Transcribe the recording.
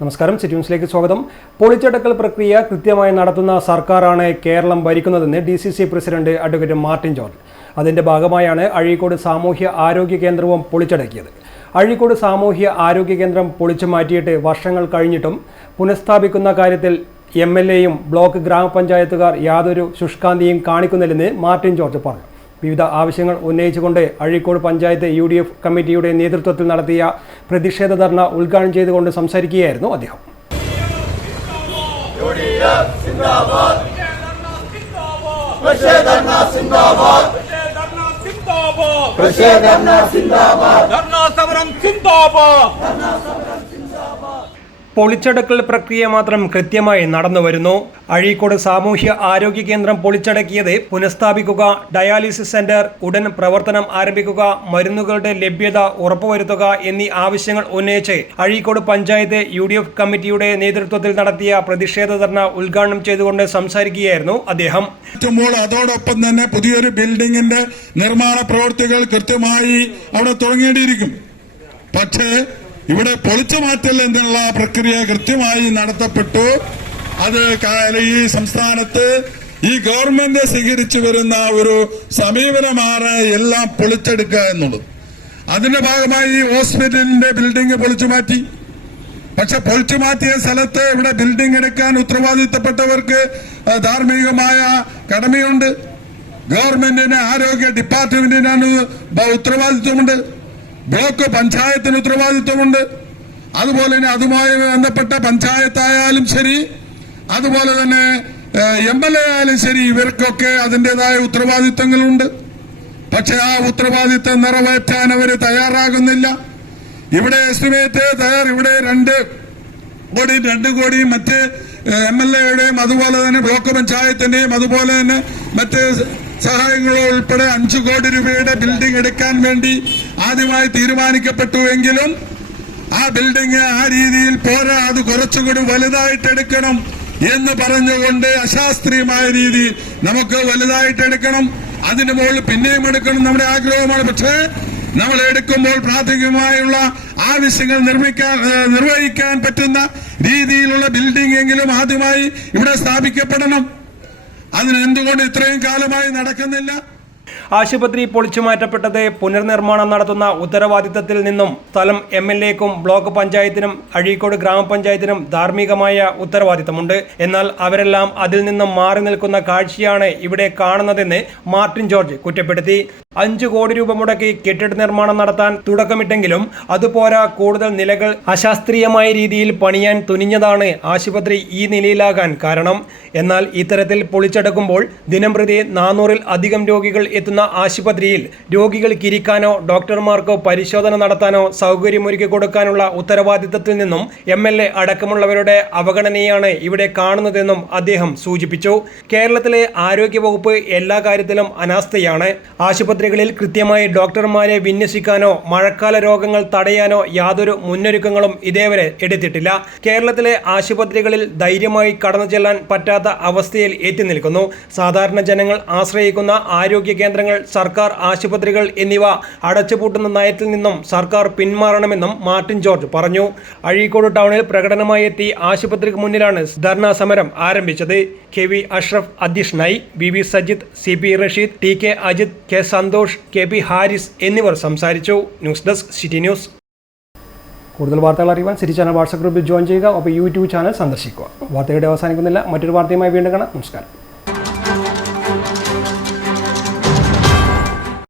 നമസ്കാരം, സിറ്റി ന്യൂസിലേക്ക് സ്വാഗതം. പൊളിച്ചടക്കൽ പ്രക്രിയ കൃത്യമായി നടത്തുന്ന സർക്കാരാണ് കേരളം ഭരിക്കുന്നതെന്ന് DCC president advocate Martin George. അതിന്റെ ഭാഗമായാണ് അഴീക്കോട് സാമൂഹ്യ ആരോഗ്യ കേന്ദ്രവും പൊളിച്ചടക്കിയത്. അഴീക്കോട് സാമൂഹ്യ ആരോഗ്യ കേന്ദ്രം പൊളിച്ചു മാറ്റിയിട്ട് വർഷങ്ങൾ കഴിഞ്ഞിട്ടും പുനഃസ്ഥാപിക്കുന്ന കാര്യത്തിൽ MLAയും ബ്ലോക്ക് ഗ്രാമപഞ്ചായത്തുകാർ യാതൊരു ശുഷ്കാന്തിയും കാണിക്കുന്നില്ലെന്ന് മാർട്ടിൻ ജോർജ് പറഞ്ഞു. വിവിധ ആവശ്യങ്ങൾ ഉന്നയിച്ചുകൊണ്ട് അഴീക്കോട് പഞ്ചായത്ത് UDF കമ്മിറ്റിയുടെ നേതൃത്വത്തിൽ നടത്തിയ പ്രതിഷേധ ധർണ ഉദ്ഘാടനം ചെയ്തുകൊണ്ട് സംസാരിക്കുകയായിരുന്നു അദ്ദേഹം. പൊളിച്ചടക്കൽ പ്രക്രിയ മാത്രം കൃത്യമായി നടന്നുവരുന്നു. അഴീക്കോട് സാമൂഹ്യ ആരോഗ്യ കേന്ദ്രം പൊളിച്ചടക്കിയത് പുനഃസ്ഥാപിക്കുക, ഡയാലിസിസ് സെന്റർ ഉടൻ പ്രവർത്തനം ആരംഭിക്കുക, മരുന്നുകളുടെ ലഭ്യത ഉറപ്പുവരുത്തുക എന്നീ ആവശ്യങ്ങൾ ഉന്നയിച്ച് അഴീക്കോട് പഞ്ചായത്ത് UDF കമ്മിറ്റിയുടെ നേതൃത്വത്തിൽ നടത്തിയ പ്രതിഷേധ ധർണ ഉദ്ഘാടനം ചെയ്തുകൊണ്ട് സംസാരിക്കുകയായിരുന്നു അദ്ദേഹം. അതോടൊപ്പം തന്നെ പുതിയൊരു ബിൽഡിംഗിന്റെ നിർമ്മാണ പ്രവൃത്തികൾ കൃത്യമായി അവിടെ തുടങ്ങേണ്ടിയിരിക്കും. പക്ഷേ ഇവിടെ പൊളിച്ചു മാറ്റൽ എന്നുള്ള പ്രക്രിയ കൃത്യമായി നടത്തപ്പെട്ടു. അത് ഈ സംസ്ഥാനത്ത് ഈ ഗവൺമെന്റ് സ്വീകരിച്ചു വരുന്ന ഒരു സമീപനമാണ് എല്ലാം പൊളിച്ചെടുക്കുക എന്നുള്ളത്. അതിന്റെ ഭാഗമായി ഈ ഹോസ്പിറ്റലിന്റെ ബിൽഡിംഗ് പൊളിച്ചു മാറ്റി. പക്ഷെ പൊളിച്ചു മാറ്റിയ സ്ഥലത്ത് ഇവിടെ ബിൽഡിംഗ് എടുക്കാൻ ഉത്തരവാദിത്തപ്പെട്ടവർക്ക് ധാർമ്മികമായ കടമയുണ്ട്. ഗവൺമെന്റിന് ആരോഗ്യ ഡിപ്പാർട്ട്മെന്റിനാണ് ഉത്തരവാദിത്വമുണ്ട്. ബ്ലോക്ക് പഞ്ചായത്തിന് ഉത്തരവാദിത്വമുണ്ട്. അതുപോലെ തന്നെ അതുമായി ബന്ധപ്പെട്ട പഞ്ചായത്തായാലും ശരി, അതുപോലെ തന്നെ MLA ആയാലും ശരി, ഇവർക്കൊക്കെ അതിൻ്റെതായ ഉത്തരവാദിത്തങ്ങളുണ്ട്. പക്ഷെ ആ ഉത്തരവാദിത്തം നിറവേറ്റാൻ അവർ തയ്യാറാകുന്നില്ല. ഇവിടെ എസ്റ്റിമേറ്റ് ഇവിടെ 2 കോടി മറ്റ് MLAയുടെയും അതുപോലെ തന്നെ ബ്ലോക്ക് പഞ്ചായത്തിന്റെയും അതുപോലെ തന്നെ മറ്റ് സഹായങ്ങളോ ഉൾപ്പെടെ 5 കോടി രൂപയുടെ ബിൽഡിംഗ് എടുക്കാൻ വേണ്ടി ആദ്യമായി തീരുമാനിക്കപ്പെട്ടുവെങ്കിലും ആ ബിൽഡിംഗ് ആ രീതിയിൽ പോരാ, അത് കുറച്ചുകൂടി വലുതായിട്ട് എടുക്കണം എന്ന് പറഞ്ഞുകൊണ്ട് അശാസ്ത്രീയമായ രീതിയിൽ നമുക്ക് വലുതായിട്ട് എടുക്കണം, അതിന് മുകളിൽ പിന്നെയും എടുക്കണം നമ്മുടെ ആഗ്രഹമാണ്. പക്ഷേ നമ്മൾ എടുക്കുമ്പോൾ പ്രാഥമികമായുള്ള ആവശ്യങ്ങൾ നിർവഹിക്കാൻ പറ്റുന്ന രീതിയിലുള്ള ബിൽഡിംഗ് എങ്കിലും ആദ്യമായി ഇവിടെ സ്ഥാപിക്കപ്പെടണം. അതിനെന്തുകൊണ്ട് ഇത്രയും കാലമായി നടക്കുന്നില്ല? ആശുപത്രി പൊളിച്ചുമാറ്റപ്പെട്ടത് പുനർനിർമ്മാണം നടത്തുന്ന ഉത്തരവാദിത്തത്തിൽ നിന്നും സ്ഥലം MLAക്കും ബ്ലോക്ക് പഞ്ചായത്തിനും അഴീക്കോട് ഗ്രാമപഞ്ചായത്തിനും ധാർമ്മികമായ ഉത്തരവാദിത്തമുണ്ട്. എന്നാൽ അവരെല്ലാം അതിൽ നിന്നും മാറി നിൽക്കുന്ന കാഴ്ചയാണ് ഇവിടെ കാണുന്നതെന്ന് മാർട്ടിൻ ജോർജ് കുറ്റപ്പെടുത്തി. 5 കോടി രൂപ മുടക്കി കെട്ടിട നിർമ്മാണം നടത്താൻ തുടക്കമിട്ടെങ്കിലും അതുപോരാ, കൂടുതൽ നിലകൾ അശാസ്ത്രീയമായ രീതിയിൽ പണിയാൻ തുനിഞ്ഞതാണ് ആശുപത്രി ഈ നിലയിലാകാൻ കാരണം. എന്നാൽ ഇത്തരത്തിൽ പൊളിച്ചെടുക്കുമ്പോൾ ദിനംപ്രതി 400-ൽ അധികം രോഗികൾ എത്തുന്ന ആശുപത്രിയിൽ രോഗികൾക്ക് ഇരിക്കാനോ ഡോക്ടർമാർക്കോ പരിശോധന നടത്താനോ സൗകര്യമൊരുക്കി കൊടുക്കാനുള്ള ഉത്തരവാദിത്തത്തിൽ നിന്നും MLA അടക്കമുള്ളവരുടെ അവഗണനയാണ് ഇവിടെ കാണുന്നതെന്നും അദ്ദേഹം സൂചിപ്പിച്ചു. കേരളത്തിലെ ആരോഗ്യവകുപ്പ് എല്ലാ കാര്യത്തിലും അനാസ്ഥയാണ്. ആശുപത്രികളിൽ കൃത്യമായി ഡോക്ടർമാരെ വിന്യസിക്കാനോ മഴക്കാല രോഗങ്ങൾ തടയാനോ യാതൊരു മുന്നൊരുക്കങ്ങളും ഇതേവരെ എടുത്തിട്ടില്ല. കേരളത്തിലെ ആശുപത്രികളിൽ ധൈര്യമായി കടന്നു ചെല്ലാൻ പറ്റാത്ത അവസ്ഥയിൽ എത്തി നിൽക്കുന്നു. സാധാരണ ജനങ്ങൾ ആശ്രയിക്കുന്ന ആരോഗ്യ കേന്ദ്രങ്ങൾ, സർക്കാർ ആശുപത്രികൾ എന്നിവ അടച്ചുപൂട്ടുന്ന നയത്തിൽ നിന്നും സർക്കാർ പിന്മാറണമെന്നും മാർട്ടിൻ ജോർജ് പറഞ്ഞു. അഴീക്കോട് ടൗണിൽ പ്രകടനമായി എത്തി ആശുപത്രിക്ക് മുന്നിലാണ് ധർണാ സമരം ആരംഭിച്ചത്. KV അഷ്റഫ് അധ്യക്ഷനായി. VV Sajith, CP Rasheed, TK Ajith, K Santhosh, KP Haris എന്നിവർ സംസാരിച്ചു. News desk, city news. കൂടുതൽ വാർത്തകൾ അറിയുവാൻ സിറ്റി ചാനൽ വാട്സ്ആപ്പ് ഗ്രൂപ്പിൽ ജോയിൻ ചെയ്യുക. ഒപ്പം YouTube ചാനൽ സന്ദർശിക്കുക. വാർത്തയുടെ അവസാനിക്കുന്നില്ല. മറ്റൊരു വാർത്തയുമായി വീണ്ടും കാണാം. നമസ്കാരം.